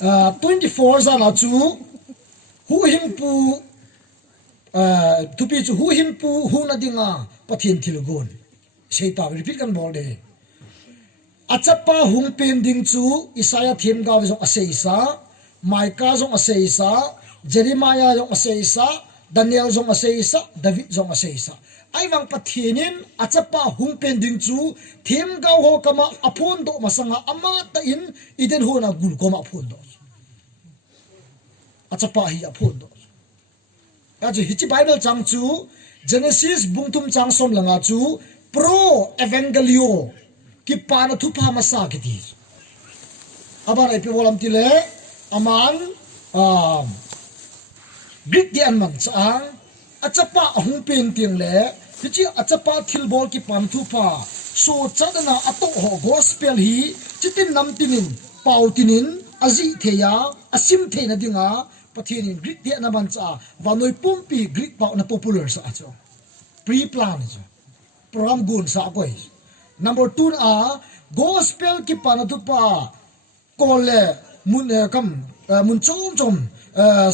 24 za la chu hu him pu tu pi chu hu him pu hu na dinga pathin thilgun sei ta repeat kan bol de achapa hung pen ding chu Isaiah them ga zo aseisa Micah zo aseisa Jeremiah zo aseisa Daniel zo aseisa David zo aseisa ai wang pathinin achapa hung pen ding chu them ga ho kama apon do masanga ama ta in iden ho na gul koma apon do achapa hi apon do ya chu hichi Bible chang chu Genesis bungtum chang som langa chu pro evangelio ki pana thu pa masa ki ti abar ai pe wolam ti le aman big di an man chang achapa hung pen ting le hichi achapa thil bol ki pan thu pa so chadana ato ho gospel hi chitin nam tinin pau tinin azi theya asim the na dinga pathin Greek dia na man cha vanoi pumpi Greek pau na popular sa acho pre plan cho program gun sa koi number 2 a gospel ki panatu pa kole mun kam mun chom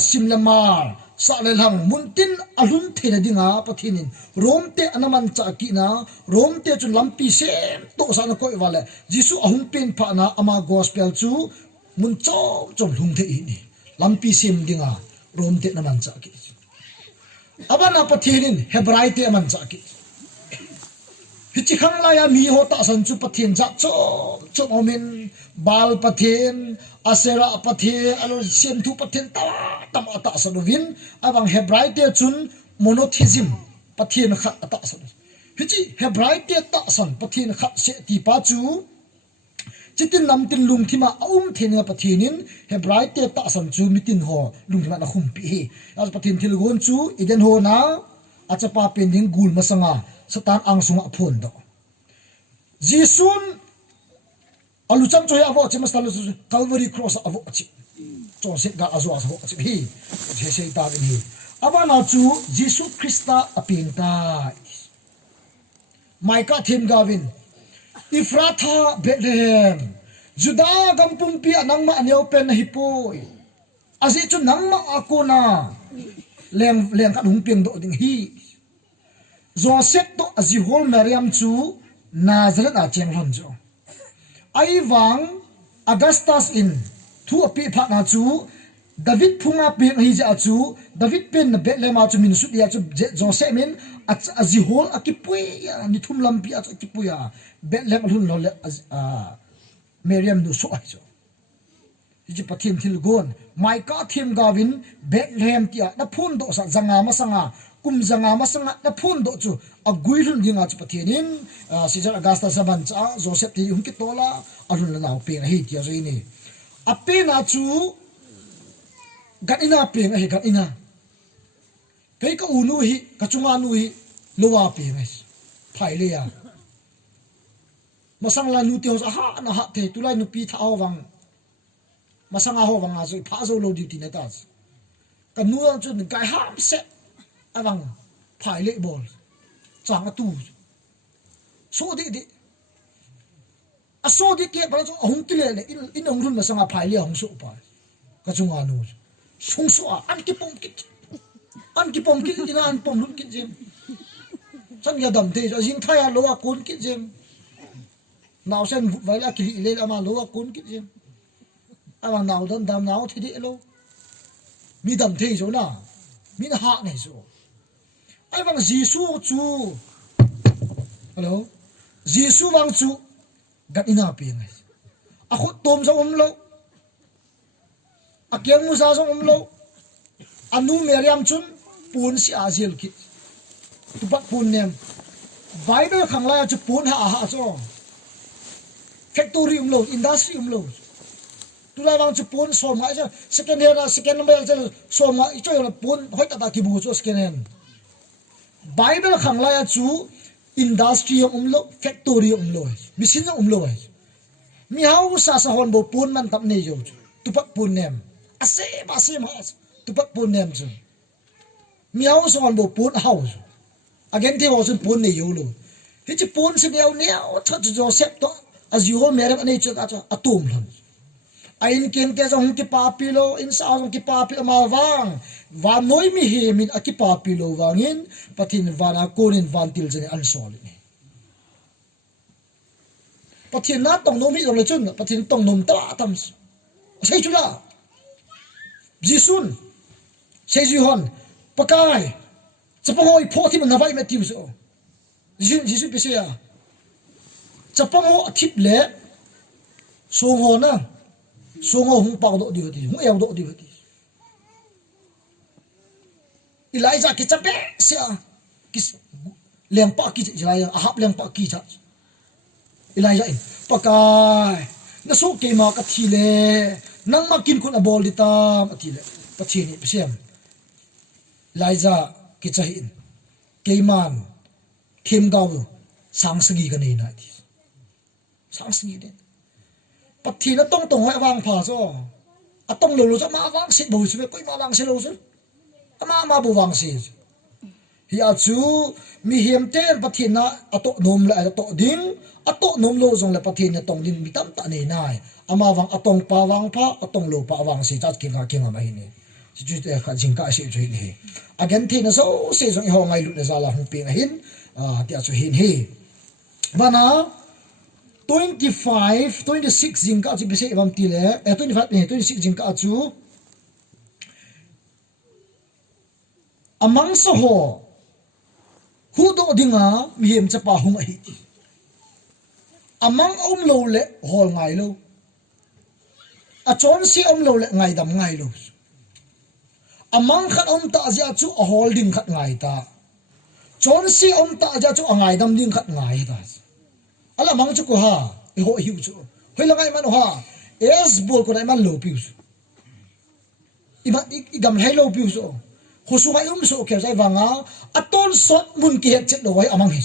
simlamar sa le lang mun tin alun thena dinga pathinin romte anaman cha ki na romte chu lampi sem to sa na koi wale jisu ahum pen pha na ama gospel chu mun chom lung the ni lampi sem dinga romte naman cha ki abana pathinin hebraite aman cha ki hichi khang la ya mi ho ta san chu pathin ja chom omen bal pathin asera pathin alo sem thu pathin ta ta sanovin awang hebraite chun monotheism pathin kha ta san hichi hebraite ta san pathin kha se ti pa chu chitin nam tin lung thima aum thena pathinin hebraite ta san chu mitin ho lung na khum pi as pathin thil gon chu iden ho na achapa pending gul masanga satan ang sunga phon do jisun alucham choi avo chimastal calvary cross avo chi cho se ga azo avo chi hi je se ta hi abana chu jisu krista apinta Micah them gavin Ifratha Bethlehem Juda gampumpi anangma anyo pen hipoi asi chu nangma akona leng ka hung peng do ding hi Joseph to azihol Mariam chu Nazareth a cheng hon jo ai wang Augustus in thu api pha na chu David phunga pe hi ja chu David pen na Bethlehem a chu min su dia chu Joseph min azihol akipui ni thum lampi a akipuya Bethlehem hun lo le Mariam du so ai jo ji pathim thil gon Micah thim gavin Bethlehem tia na phun do sa janga masanga kum janga masanga na phun do chu agui hun dinga chu pathinin Caesar Augusta saban cha Joseph ti hum ki tola arun la naw pe hi tia zoi ni ape na chu ganina pe hi ganina pe ka unu hi ka chunga nu hi lowa pe ngai phai le ya masang la nu ti ho ha na ha the tulai nu pi tha awang masang a ho wang a zo pha zo lo di ti na ta ka nu chu kai ham se awang phai le bol chang a tu so di a so di ke ba zo hong ti le in ong run masang a phai le hong so pa ka chunga nu sung so an ki pom ki dina an pom lun ki jem chan ya dam te zo jing thai a lo a kun ki jem nào sen vậy là kỳ lên mà lúa cuốn cái gì mà nào đâm nào thì đi lô mi đâm thế rồi na mi na hạ này rồi ai bằng Giêsu chú hello Giêsu bằng chú gặt ina pieng này à khốt tôm sao lô à kiang musa sao lô anu Miriam chun pun si Azil kit tu bak pun nem Bible khang la chu pun ha cho factory lo industry lo tu la wang chu pon so ma cha second hand second number cha so ma i choi la pon hoi ta ki bu cho second hand Bible khang la ya chu industry lo factory lo machine lo mi hau sa hon bo pon man tap nei jo tu pak pon nem ase ba se ma tu pak pon nem chu mi hau so hon bo pon hau again te ho chu pon nei yo lo hi chi pon se neo cha Joseph to as you hold Mary and nature at atom lan ain ken te jong ki pa pilo in sa jong ki pa pi ma wang wa noi mi he min a ki pa pilo wangin pathin wana konin van til jani an sol ni pathin na tong no mi jong le chun pathin tong nom ta tam sei chula jisun sei ji hon pakai chapangoi phothi man nawai ma tiu so jisun pe se ya chapango athip le songo na songo hung pau do di hung eu do di Elijah ki chape sia ki leng pa ki Elijah ahap leng pa ki cha Elijah in pakai na so ke ma ka thile nang makin kun abol dita athile pathini psiam Elijah ki chahin keiman them gaw sangsagi ka nei na ti sangsagi de pathina tong tong hoi wang pha so atong lo lo cha ma wang sit bo su koi ma wang se lo su ama bu wang si hi a chu mi hiam te pathina ato nom la ato ding ato nom lo jong la pathina tong din mi tam ta nei nai ama wang atong pa wang pha atong lo pa wang si chat kinga kinga mai ni chu chu te kha jing ka si chui ni again thina so se jong ho ngai lu na za la hung ping hin tia chu hin hi bana 25 26 jing ka chi bise bam ti le 25 ne 26 jing ka chu amang so ho hu do dinga mi hem cha pa hung hi amang om lo le hol ngai lo a chon si om lo le ngai dam ngai lo amang khat om ta ja chu a holding khat ngai ta chon si om ta ja chu a ngai dam ding khat ngai ta ala mang chu ko ha e ho hiu chu hoi la ngai man ha es bol ko nai man lo piu ima igam hai lo piu so husungai so ke sai wanga atol sot mun ki het chet lo wai amang hi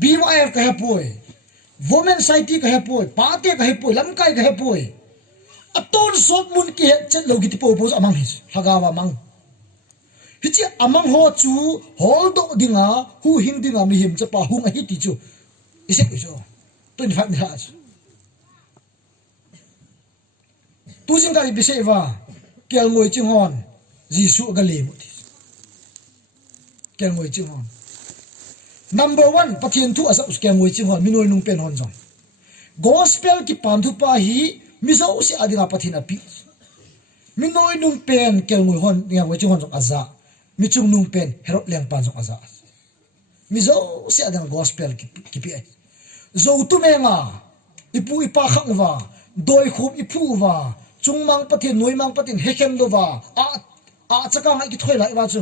BYF ka hapoi women society ka hapoi party ka hapoi lamkai ka hapoi atol sot mun ki het chet lo gi ti po po amang hi hagawa mang hichi amang ho chu hol do dinga hu hing dinga mi him cha pa hung a hi ti chu ise ko so 25 minutes tu jing ka bi se wa kel ngoi ching hon jisu ga le mu ti kel ngoi ching hon number 1 pathian thu asa us kel ngoi ching hon minoi nung pen hon jong gospel ki pan thu pa hi mi zo si adinga pathina pi minoi nung pen kel ngoi hon nga ngoi ching hon jong aza mi chung nung pen herot leng pan jong aza mi zo si adinga gospel ki pi zo tu me nga ipu ipa khang wa doi khum ipu wa chungmang pathin noimang pathin hekem lova a chaka ngai ki thoi lai wa chu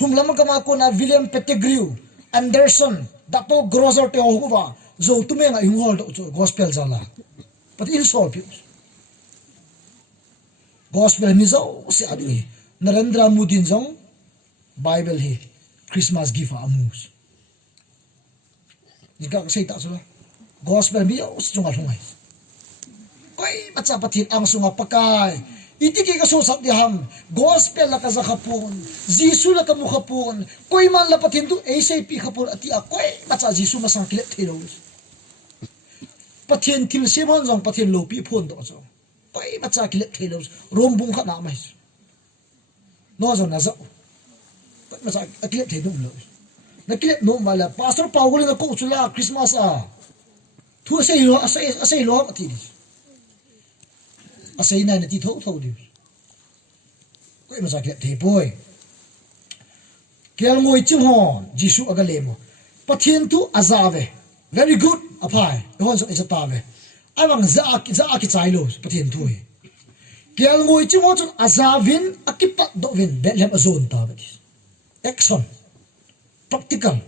humlam ka ma ko na William Pettigrew Anderson dapo grocer te huwa zo tume ngai hungol do chu gospel jala but in solve it gospel mi zo se adi Narendra Modi jong Bible hi Christmas gift amus jika sei ta chu gospel mi o chunga thungai koi bacha pathin ang sunga pakai itiki ka so sap di ham gospel la ka za khapun jisu la ka mu khapun koi man la pathin tu ACP khapun ati a koi bacha jisu ma sang kile thelo pathin til semon jong pathin lo pi phon do so koi bacha kile thelo rom bung kha na mai no zo na zo bacha kile thelo lo na kile no mala pastor paul na ko chula Christmas a thu sei lo ati asay na ti tho tho di ko ma sa ke the boy kel ngoi chim hon jisu agale mo pathin tu azave very good apai hon so isa tave awang za ki chai lo pathin tu kel ngoi chim hon chon azavin akipat do vin belem azon ta ba action practical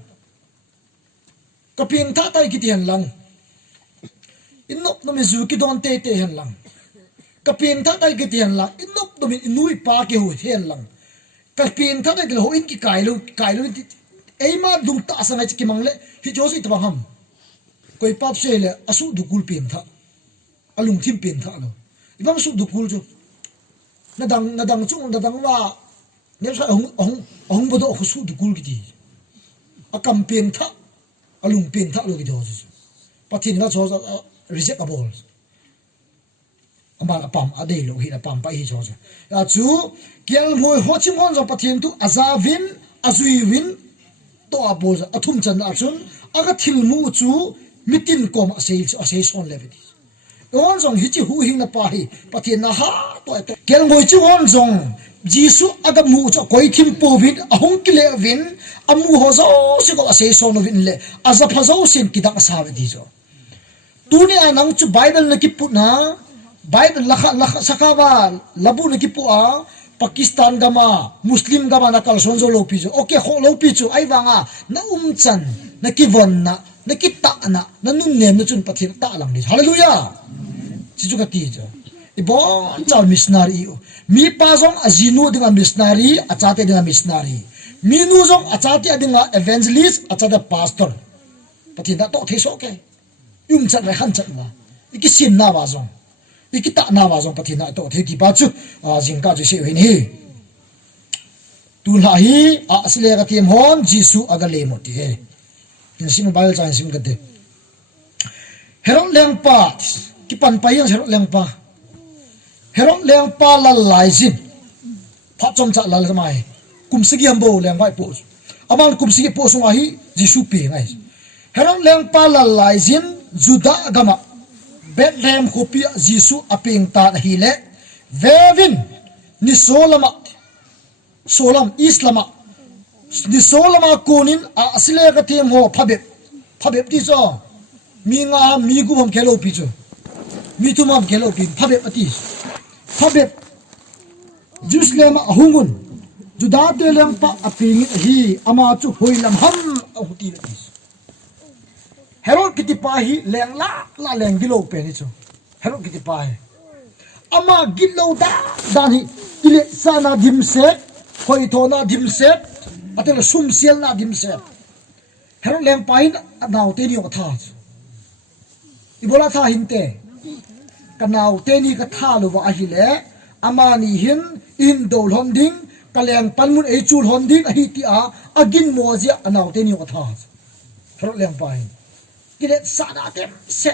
kaping ta tai ki tian lang inop no me zu ki don te hen lang kaping tha tai getian la inop do min inui pa ke ho hen lang kaping tha tai ho in ki kai lo ei ma dung ta sa ngai ki mangle hi jo si tawang ham koi pap se le asu du kul pem tha alung thim pen tha lo ibang su du kul jo na dang chung na dang wa ne sa ong bodo ho su du kul ki ti akam pen tha alung pen tha lo ki do pathin na cho reject a ball amal apam adei lo hi apam pa hi cho cho chu kial moi ho chim hon zo pathian tu azavin azuiwin to aboza athum chan achun aga thilmu chu mitin kom asei son levedi on zong hi chi hu hing na pa hi pathian na ha to kial moi chu on zong jisu aga mu cho koi thim povit ahong kile win amu ho zo si ko asei son win le aza phazo sin kidak asavedi zo tuni anang chu bible na ki put na Bible lakha sakawa labu na kipu a Pakistan gama Muslim gama nakal sonzo lopi jo okay ho lopi chu ai wanga na chan na kivon na kita na nun nem na chun pathir ta lang ni hallelujah chichu ka ti jo ibon chaw missionary mi pa jong azinu dinga missionary achate dinga missionary mi nu jong achate dinga evangelist achate pastor pathir da to theso ke chan mai khan chan wa ikisim na wa jong ikita na wa jong pathina to the ki ba chu jingka ju se hin hi tu la hi asle ka tim hon jisu agale mo ti he in sim bible chan sim gade herong leng pa ki pan pa yang herong leng pa la lai jin pha chom cha la la mai kum sigi ambo leng vai po aman kum sigi po sung hi jisu pe ngai herong leng pa la lai jin juda gama Bethlehem kopia Jisu aping ta hi le vevin ni solam islama ni solama kunin asile ka tem ho phabep ti so mi nga mi gu bam kelo pi cho mi tu mam kelo pi phabep ati phabep Jerusalem ahungun juda te lem pa aping hi ama chu hoilam ham ahuti ati Herod kiti pahi leng la leng gilo pe ni chu Herod kiti pahi ama gilo da dani ile sana dimse khoi thona dimse atel sum sial na dimse Herod leng pain naw te ni ka tha ibola tha hinte ka naw te ni ka tha lo wa hi le ama ni hin in dol honding ka leng panmun e chul honding a hi ti a agin mozia naw te ni ka tha Herod leng pain kile sada tem se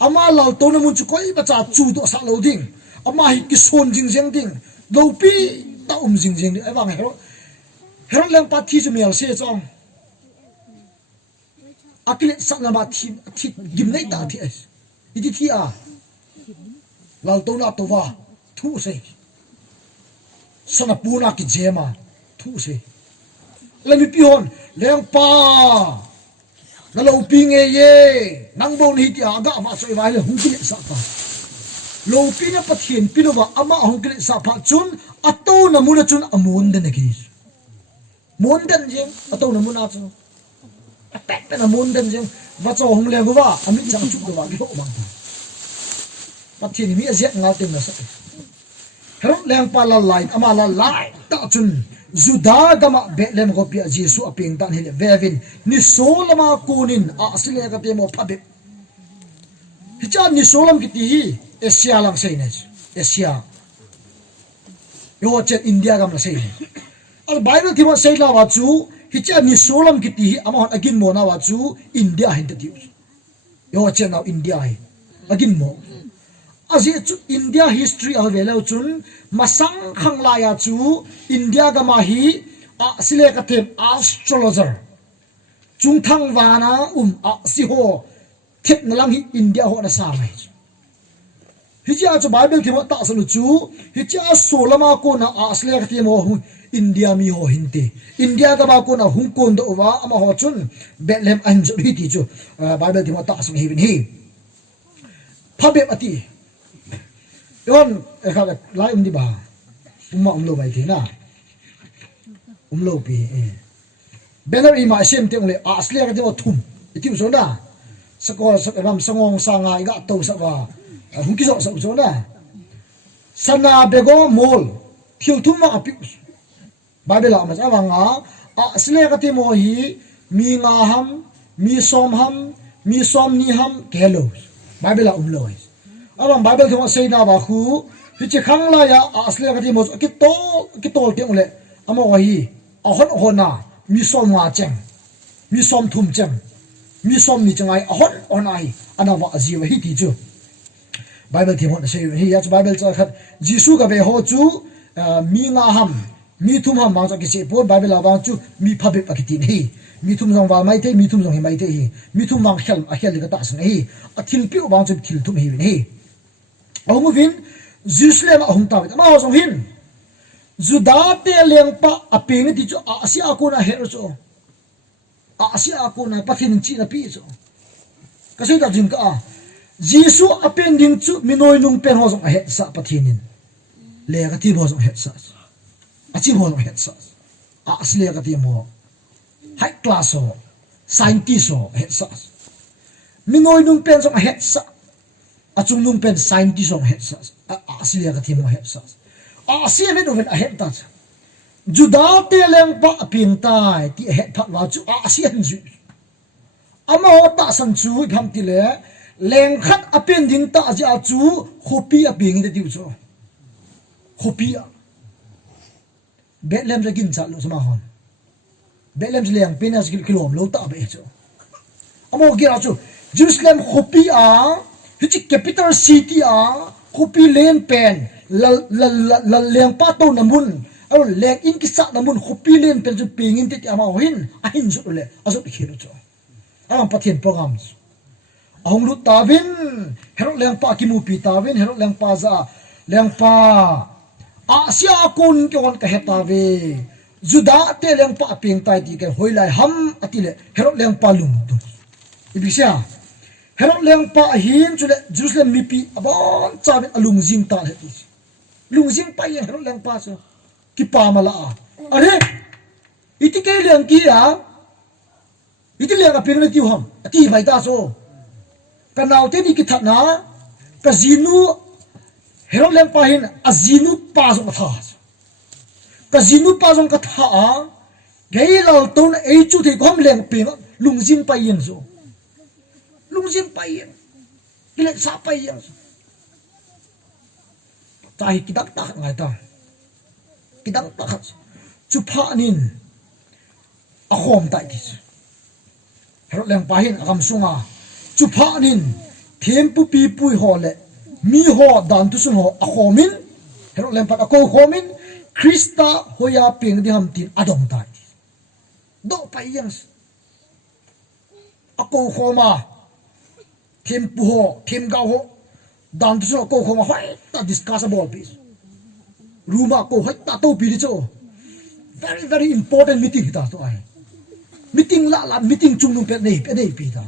ama lau to na mun chu koi bacha chu do sa lo ding ama hi ki son jing jing ding lo pi ta jing jing ai wang hero leng pa thi chu mel se chong akile sa na ma thi gim nei ta thi es idi thi a lau to na to wa thu se sana puna ki jema thu se le mi pi hon leng pa na lo ping ye nang bon hi ti aga ma soi vai le hung ki sa pa lo pi na pathian pi no wa ama hung ki sa pha chun ato na mun chun amun den ki mun den jing ato na mun a chu atek na mun den jing wa cho hung le go wa ami chang chu do wa ki ho bang pathian mi azet ngal tem na sa herong leng pa la lai ama la lai ta chun Juda gama Bethlehem kopia Jesu aping tan hile vevin ni solama kunin asile ka temo phabep hicha ni solam kiti hi Asia lang sei ne Asia yo chet India gam la sei al Bible thima sei la wa chu hicha ni solam kiti hi ama agin mo na wa chu India hin ti yo chet now India hi agin mo azi chu India history a velo chun masang khang la ya chu India gama hi asile ka them astrologer chung thang wana a si ho thep na lang hi India ho na sa mai hi cha chu Bible thima ta sanu chu hi cha solama ko na asile ka them ho India mi ho hinte India gama ko na hung kon do wa ama ho chun Bethlehem an ju hi ti chu Bible thima ta sanu hi bin hi phabe ati yon ekha lai di ba umma umlo bai the na umlo pi banner I ma sem te ule asle ka de thum iti so na sakol sak ram sangong sanga iga to sa wa hunki so na sana bego mol thil thum ma api babela ma sa wanga asle ka te mo hi mi nga ham mi som ni ham kelo babela umlo Alam Bible thuma sei na ba khu hichi khang la ya asle ka ti mo ki tol te ule ama wa hi a hon hona mi som ma cheng mi som thum cheng mi som ni changai a hon onai ana wa ji wa hi ti chu Bible thì một là xây hi ya Bible cho khát Giêsu cái về họ chú mi nga ham mi thum ham mang cho cái chế bốn Bible là mang chú mi phabet cái tin hi mi thum dòng vào mai thế mi thum dòng hi mai thế hi mi thum mang khel cái ta sang hi a thil piu mang cho thil thum hi ông vin Jerusalem ông ta mà ông hin Juda te leng pa apeng ti cho Asia ko na her cho Asia ko na pathin chi na pi cho kasi ta jing ka Jesu apen ding chu minoi nung pen ho jong a het sa pathinin le ka ti bo jong het sa a chi bo jong het sa a asle ka ti mo high class ho scientist ho het sa minoi nung pen jong a het sa a chung nung pen scientist jong het sa a asle ka ti mo het sa Asia ven oven a het ta Juda te leng pa aping tai ti het phat wa chu Asian ju ama ho ta san chu pham ti le leng khat apen din ta ja chu khopi aping de tiu cho khopi a Bethlehem jagin cha lo sama hon Bethlehem leng penas kilom lo ta be cho amo gira chu Jerusalem khopi a hi capital city a khopi len pen la leng pa to namun au leng in ki sa namun khopi len pen chu pingin ti ama hin a hin zu le azu khiro cho ang pathian program ông lu tavin herok leng pa kimu pi tavin herok leng pa za leng pa Asia kun kon ka hetave Juda te leng pa ping tai ti ke hoilai ham atile herok leng pa lung tu ibisia herok leng pa hin chule Jerusalem mi pi abon chavin alung jing ta he ti lung jing pa ye herok leng pa so ki pa mala are iti ke leng ki a iti leng a ping le ti ham ati mai ta so kanau te ni ki thana ka zinu herok leng pa hin a zinu pa jong tha ka zinu pa jong ka tha a gei lal ton ei chu the gom leng ping lung jing pa yin so lung jing pa yin ile sa pa yin tai ki dak tak ngai ta ki dak tak chu pha nin a khom tai ti herok leng pa hin agam sunga chu pha nin them pu pi pui ho le mi ho dan tu sun ho a khomin herok lem pat a ko khomin Krista hoya ping di ham tin adong tai do pa yang a ko khoma them pu ho them ga ho dan tu sun ko khoma hoi ta discussable piece ruma ko hoi ta to pi di cho very very important meeting ta to ai meeting la meeting chung nu pe nei pi ta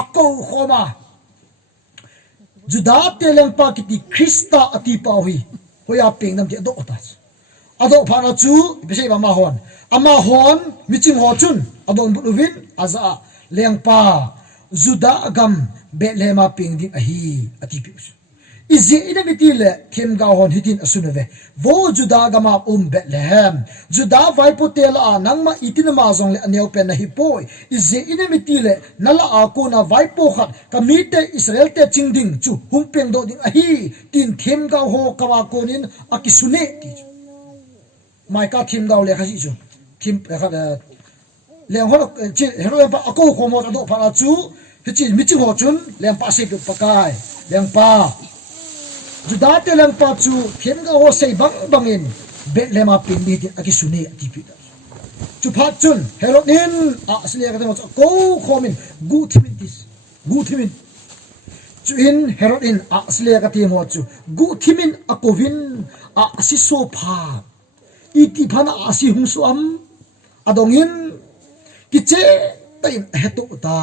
ako khoma Juda te leng pa kiti Krista ati pa hui hoya ping nam ti do ta ado phana chu bise ba ama hon miching ho chun adon buwin aza leng pa Juda agam Bethlehem ping ding a hi ati pi izi ina mitile them ga hon hitin asunave vo Juda gama Bethlehem Juda vai potela nangma itin ma jong le aneu pen na hi poi izi ina mitile nala aku na vai po khat kamite Israel te chingding chu humpeng do ding a hi tin them ga ho kawa konin akisune ti mai ka them ga le khaji chu them kha le ho chi hero pa ako ko mo do pa chu hi miching ho chun lem pa se pa kai lem pa Juda te lang pa chu them ga ho sei bangin Bethlehem pin ni ti akisune ti pi chu phat chun herok nin a asle ka mo ko khomin gu thimin chu in herok in a asle ka ti mo chu gu thimin akovin a asiso pha iti phana asi hung am adongin kiche tain heto ta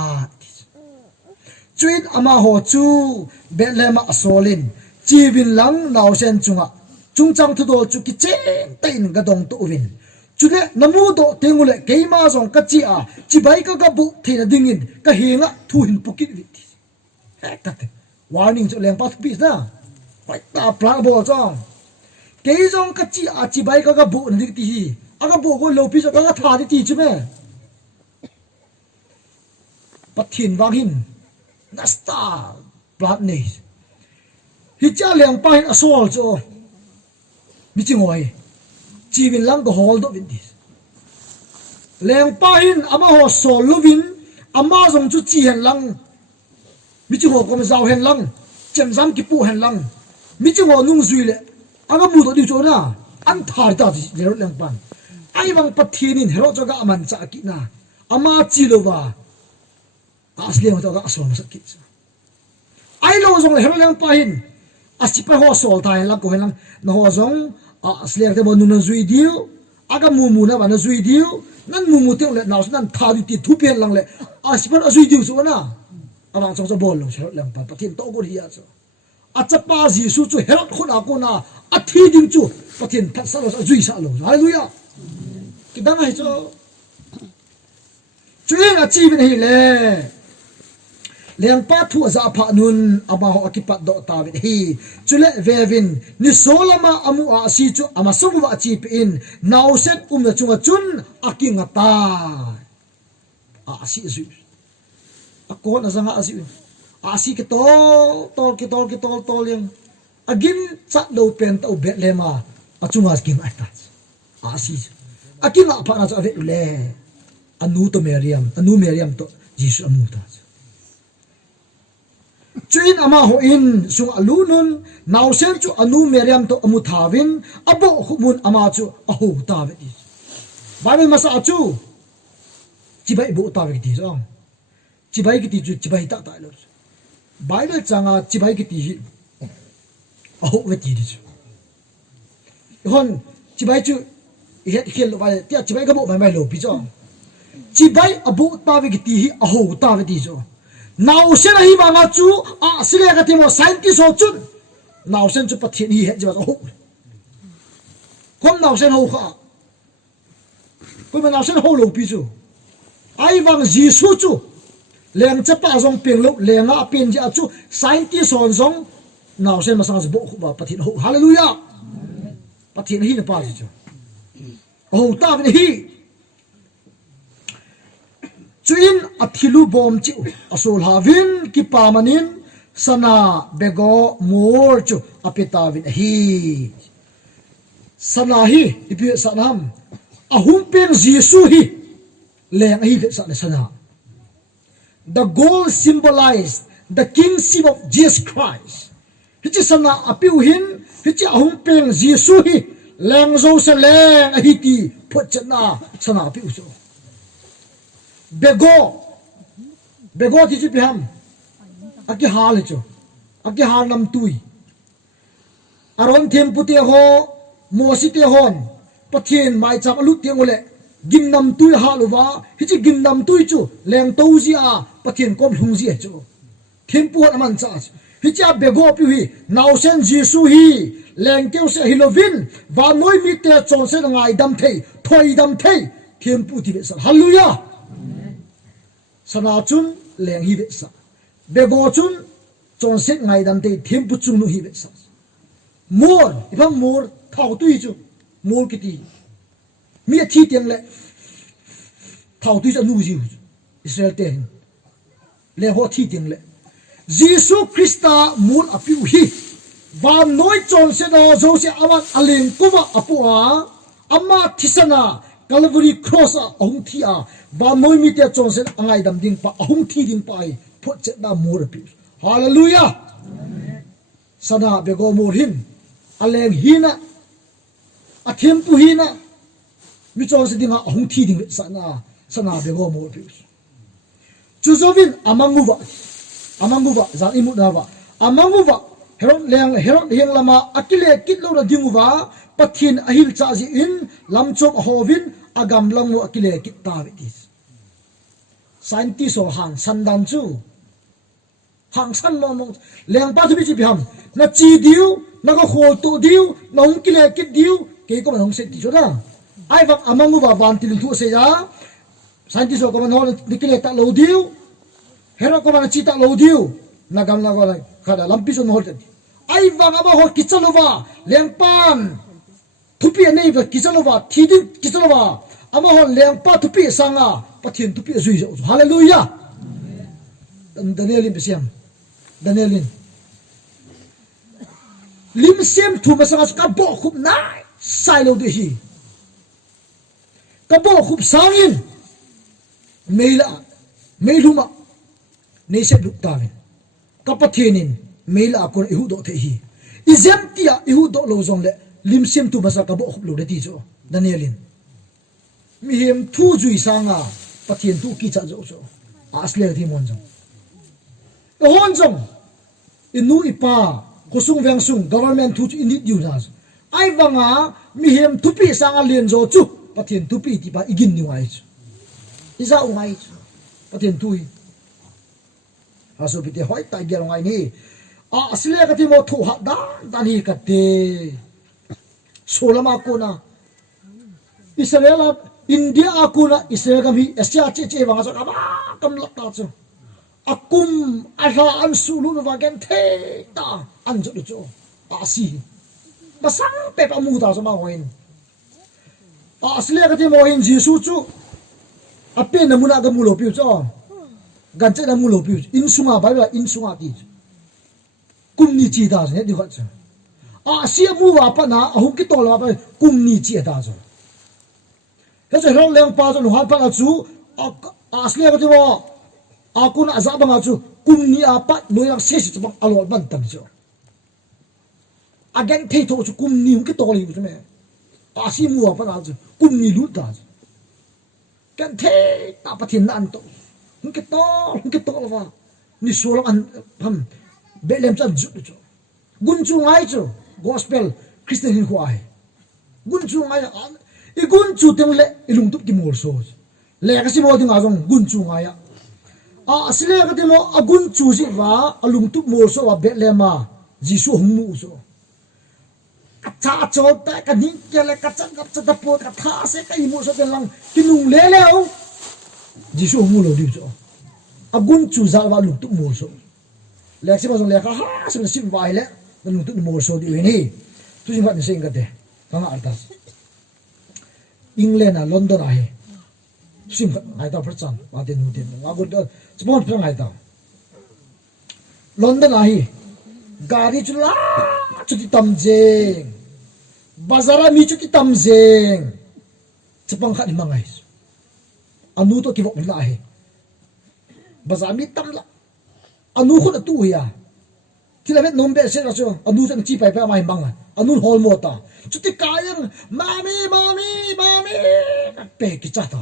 chuin ama ho chu Bethlehem asolin chiwin lang naw sen chunga chungchang thu do chu kiche tain ga dong to win chule namu do tengule keima jong ka chi a chi bai ka ga bu thina dingin ka henga thu hin pukit wi ta warning chu leng pa pi na pai ta plan bo chong ke jong ka chi a chi bai ka ga bu dik ti hi aga bo go lo pi cho ka tha ti chu me pathin wangin nasta plan nei hi cha leng pa hin asol cho mi chingoi chiwin lang go hol do win dis leng pa hin ama ho sol lovin ama jong chu chi hen lang mi chi ho ko zau hen lang chen zam ki pu han lang mi chungo nung zui le anga mu do di cho na an thar ta le ro lang pan ai wang pathin in hero joga aman cha ki na ama chi lo ba asle ho ta asom sa ki ai lo zong le hero lang pa hin asipa ho sol ta la ko lang na ho zong asle te bon nun zui diu aga mu na ba na zui diu nan mu te le na nan tha di ti thu pen lang le asipa azui diu so na awang chong cho bol lo hero lang pa pathin to go hi a so achapa jisu chu herot khona ko na athi ding chu pathin that sa lo zui sa lo hallelujah kidang hai cho chueng a chi bin hi le leng pa thu za pha nun ama ho akipat do ta bin hi chule vevin ni solama amu a si chu ama sobu wa chi in now set na chunga chun akinga ta a si zui ako na zanga asi asi ke tol yang agin sa do pen ta ubet lema achunga skim ata asi akinga pa na cha ve le anu meriam to jisu amu ta chuin ama ho in sung alunun naw sen chu anu meriam to amu thawin abo humun ama chu aho ta ve di bible masa chu chibai bo ta ve di song chibai ki ti chu chibai ta lo bible changa chibai ki ti aho ve di chu hon chibai chu het khel lo ba tia chibai ka bo bai lo pi chong chibai abu ta ve ki ti hi aho ta ve di chu naw sen hi ba nga chu a sile ka ti mo scientist ho chun naw sen chu pathin hi het jiba ho kom naw sen ho kha ko ma naw sen ho lo pi chu ai wang jisu chu leng chapa zong peng lo lenga pen ja chu scientist hon zong naw sen ma sang bo ba pathin ho hallelujah pathin hi na pa chu ho ta ve hi chuin athilu bom chu asol havin ki pamanin sana bego mor chu apita vin hi sana hi ipi sanam ahum pen jisu hi leng hi ve sana the gold symbolized the kingship of Jesus Christ hichi sana apiu hin hichi ahum pen jisu hi leng zo se leng hi ti photna sana apiu so bego ti chu piham aki hal chu aki hal nam tui aron them pute ho mosi te hon pathin mai cham alu te ngole gim nam tui haluwa hichi gim nam tui chu leng to ji a pathin kom hlung ji chu them pu aman cha hichi a bego pi hi naw sen jisu hi leng teu se hilovin va noi mi te chon se ngai dam thei thoi dam thei them pu ti be sa hallelujah sana chun leng hi ve sa bego chun chon set ngai dam te them pu chung nu hi ve sa mor ibam mor thau tui chu mor kiti mi thi tiang le thau tui cha nu ji Israel te le ho thi tiang le Jesus Christa mul apiu hi va noi chon se no zo se awan aleng kuwa apua amma thisana Calvary cross ahung thi a ba moi mi te chon sen angai dam ding pa ahung thi ding pai phot che na mur pi hallelujah sana bego mur hin aleng hina athem pu hina mi chon se ding ahung thi ding sana bego mur pi chuzovin amanguwa za imu da wa amanguwa heron heng lama akile kitlo na dinguwa pathin ahil cha ji in lamchom hovin agam langmu akile kitta vetis scientist or han sandan chu hang san mong leng pa thu bi chi biham na chi diu na ko khol to diu nong kile kit diu ke ko nong se ti choda ai wak amangu wa ban tin thu se ya scientist ko man hol nikile ta lo diu hero ko man chi ta lo diu na gam la ko khada lampi so hol ai wak aba ho kichalowa leng pan thupi nei ba kichalowa thidin kichalowa ama hon leng pa thupi sanga pathin thupi zui zo hallelujah Danielin besiam Danielin lim sem thu ma sanga ka bo khup nai sai lo de hi ka bo khup sangin meiluma nei se duk ta ka pathinin mail akon ihu do the hi izem tia ihu do lo zong le lim sim tu basa ka bo khop lo de ti zo danielin mi hem thu zui sanga pathian tu ki cha zo zo asle thi mon jong hon jong inu ipa kosung veng sung government thu init yu na ai wanga mi hem thupi sanga len zo chu pathian thupi ti pa igin ni wai chu iza ungai chu pathian tui aso pite hoi ta gel ngai ni asle ka ti mo thu ha dan hi ka te solama ko na Israel India aku na Israel kami Asia che wanga so kama kam lak ta chu akum aha an sulu wa gen the ta an jo chu asi basang pe pa mu ta so ma hoin asle ka ti mo hin jisu chu ape na muna ga mu lo piu cho gan che na mu lo piu in sunga ba ba in sunga ti kum ni chi da ne di kha chu asia mu wa pa na ahum ki to la ba kum ni chi da cho he je rong leng pa zo nu ha pa na chu asle ka ti mo akun azab nga chu kum ni apa noyang se si chubang alol ban tam cho again thei tho chu kum ni ki to li chu me asi mu apa na chu kum ni lu da kan thei ta pathin an to ki to wa ni solang an pham belem chan ju chu gun chu ngai chu gospel christian hin huai gun chu ngai i gun chu teng le ilung tup ki mor so le ka si mo ding a jong gun chu ngai asle ka temo agun chu ji wa alung tu mo so wa betlema jisu hmu so cha cho ta ka ni ke le ka chan ka ta po ka tha se ka i mo so ten lang kinung le le o jisu hmu lo di so agun chu za wa lung tu mo so le si ma so le ka ha si vai le lung tu mo so di ni tu jing ka ni sing ka te ka nga artas England London a he sim ngai ta phachan wa den nu den wa gur chmon phang ngai ta London a hi gari chula chuti tam jeng bazara mi chuti tam jeng chapang khat ni mangai anu to ki bok la he bazar mi tam la anu khut tu ya kilamet nombe se ra cho anu jan chi pai pa mai manga anu hol mo ta chuti kayang mami pe ki cha ta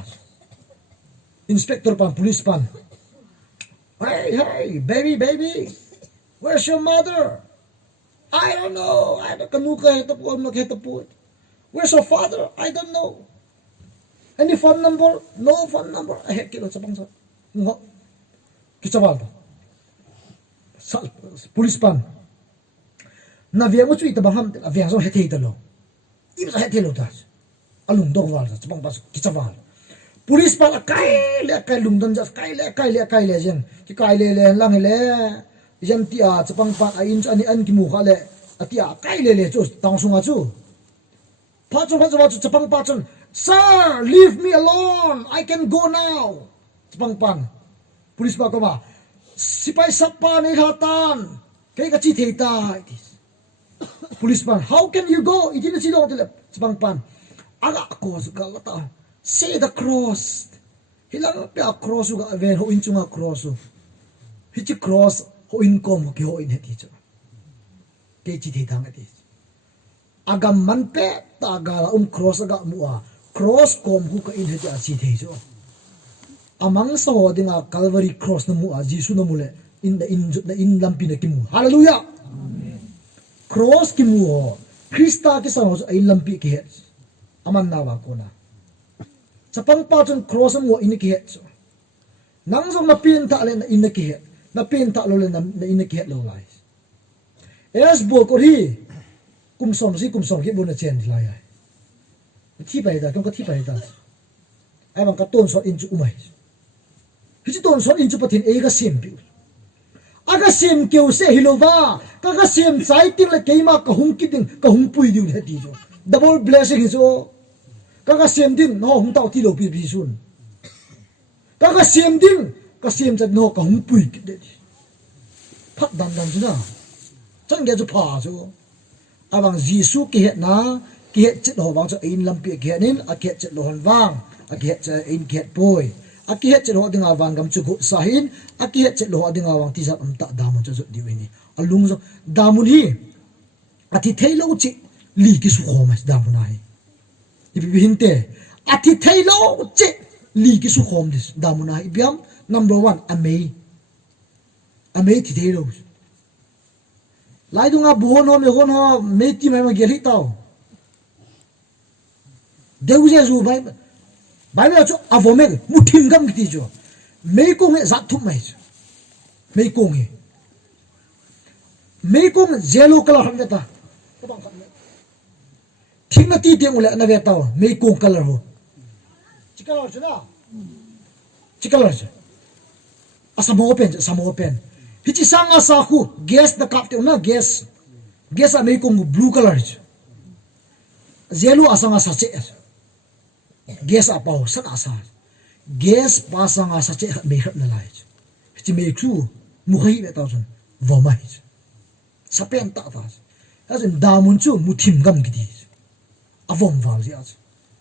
Inspector pan, police pan. Hey, baby, where's your mother? I don't know. I don't know. Where's your father? I don't know. Any phone number? No phone number. I have kilo sa bangsa. No. Kisawal. Police pan. Na viang mo chu itabaham, viang so hete italo. Iba sa hete lo tas. Alung dogwal sa bang pas kisawal. Police pa kai le lungdan jas kai le jen ki kai le lang le jen tia chapang pa in ani an ki mu kha le atia kai le chu tang sunga chu pa chu chapang pa chun sir leave me alone I can go now chapang pan police pa ko ba sipai sapa ni hatan kai ka chi theita police pan how can you go itin si do tele chapang pan aga ko su ka ta see the cross hilang pe cross ga ven ho inchunga cross hichi cross ho in kom ke ho in heti chu ke chi the thang ati agam man pe ta ga cross ga muwa cross kom hu ka in heti a chi the chu amang so dinga calvary cross na muwa jisu na mule in lampi na kimu hallelujah amen cross kimu krista ke sa ho in lampi ke aman na wa ko na chapang pa chun cross mo in ki het so nang zo na pin ta le na in ki het na pin ta lo le na in ki het lo lai es bo ko hi kum som ki bu na chen lai ai thi bai da tong ka thi bai da ai bang ka ton so in chu umai hi chi ton so in chu pathin e ga sim pi aga sim keu se hilova ka sim sai ting le keima ka hung ki ting ka hung pui diu le ti jo double blessing so kaka siam din no hung tau ti lo pi sun kaka siam din ka siam chat no ka hung pui ki de phat dan na chang ge chu pha chu abang jisu ki het na ki het chet ho wang cho in lam pi ki nin a ki chet lo han wang a ki het cha in ki het poi a ki het chet ho dinga wang gam chu gu sa hin a ki het chet lo dinga wang ti sa am ta da mo chu di wi ni alung zo damun hi ati thailo chi li ki su khomas damunai ibi hinte ati thailo chi li ki su khom dis damunai biam number 1 amei ti thailo lai dunga buhon ho me hon ho me ti mai ma geli tao deu je zu bai bai me chu avome muthim gam ki ti jo me ko me zat thu mai me ko nge me ko yellow color han ta thing na ti tiang ule na ve tao me ko color ho chi color chu na chi color chu asamo open hichi sanga sa khu gas na kap te na gas a me ko blue color chu yellow asanga sa che gas a pau san asa gas pa sanga sa che me khat na lai hichi me chu mu khai ve tao chun vo mai sapen ta as in damun chu muthim gam gidi avom wal ya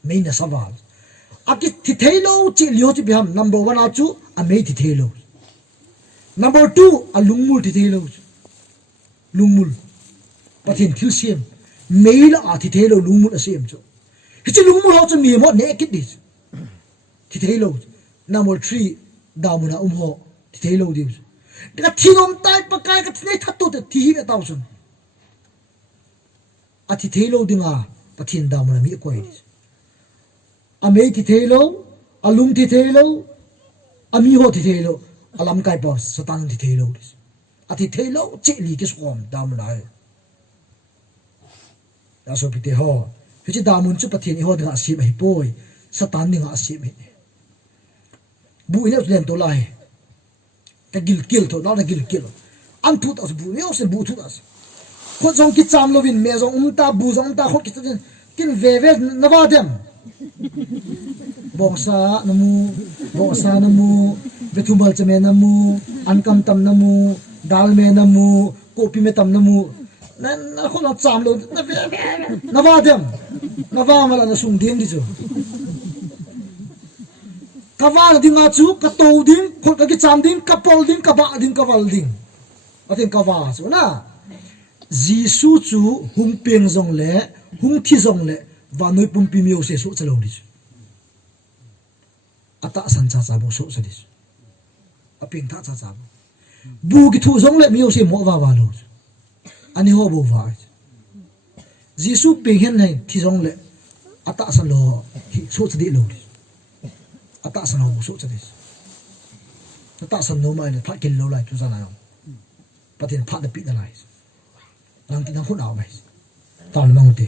me na sawal aki thi thailo chi lio chi biham number 1 a chu a me thi thailo number 2 a lungmul thi thailo lungmul pathin thil siam mail a thi thailo lungmul a siam chu hi lungmul ho chu mi mo ne kit dis thi thailo number 3 damuna ho thi thailo di ka thinom tai pakai ka thne thattu te thi be taw sun a thi thailo dinga pathin damuna mi koi amei thi thailo alung thi thailo ami ho thi thailo alam kai pa satan thi thailo a thi thailo che li ki som damuna ya so pite ho hi damun chu pathin ho dinga sim hi poi satan dinga sim hi bu ina len to lai ta gil to na gil an thut as bu yo se bu thut as kho jong ki cham lovin me jong ta bu jong ta kho ki tin ve na ba dem bongsa namu betumbal chame namu ankam tam namu dal me namu kopi me tam namu na kho na cham lo na ba dem na ba mala na sung ding di jo kaval ding a chu ka to ding khol ka ki cham ding ka pol ding ka ba ding ka wal ding atin ka wa chu na jisu chu hung peng jong le hung thi jong le wa noi pum pi mio se so chalo di ata san cha cha bo so sa di aping tha cha cha bu ki thu jong le mio se mo wa lo ani ho bo wa jisu peng hen nei thi jong le ata san lo so cha di lo ata san ho so cha dis ata san no mai ne pha kin lo lai chu sa na yo patin pha de pi na lai lang ti na khu na mai ta na mang te